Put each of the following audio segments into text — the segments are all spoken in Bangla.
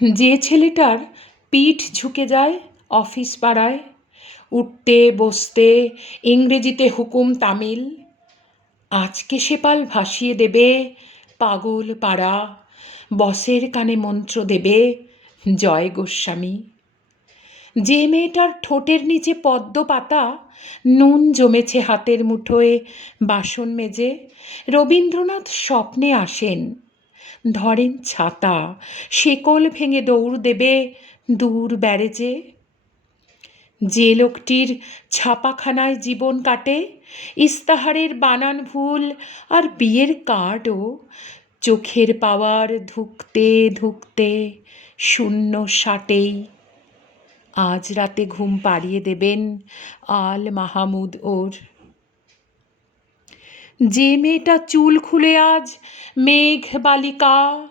যে ছেলেটার পিঠ ঝুঁকে যায় অফিস পাড়ায়, উঠতে, বসতে, ইংরেজিতে হুকুম তামিল, আজকে সেপাল ভাসিয়ে দেবে, পাগল পাড়া, বসের কানে মন্ত্র দেবে, জয় গোস্বামী। যে মেয়েটার ঠোঁটের নিচে পদ্ম পাতা, নুন জমেছে হাতের মুঠোয় বাসন মেজে, রবীন্দ্রনাথ স্বপ্নে আসেন। ধরেন ছাতা, শেকল ভেঙে দৌড় দেবে দূর ব্যারেজে। যে লোকটির ছাপাখানায় জীবন কাটে, ইস্তাহারের বানান ভুল আর বিয়ের কার্ডও চোখের পাওয়ার ধুঁকতে ধুঁকতে শূন্য ষাটেই। আজ রাতে ঘুম পাড়িয়ে দেবেন আল মাহমুদ ওর। যে মেয়েটা চুল খুলে আজ, মেঘ বালিকা।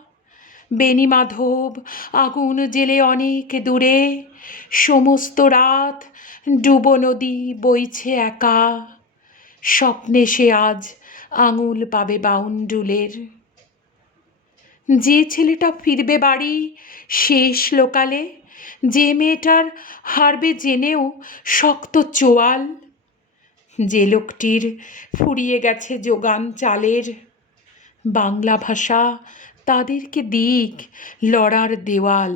বেণী মাধব, আগুন জেলে অনেক দূরে, সমস্ত রাত ডুবো নদী বইছে একা। স্বপ্নে সে আজ আঙুল পাবে বাউন্ডুলের। যে ছেলেটা ফিরবে বাড়ি শেষ লোকালে, যে মেয়েটার হারবে জেনেও শক্ত চোয়াল যে লোকটির ফুরিয়ে গেছে যোগান চালের বাংলা ভাষা তাদেরকে দিক লড়ার দেওয়াল।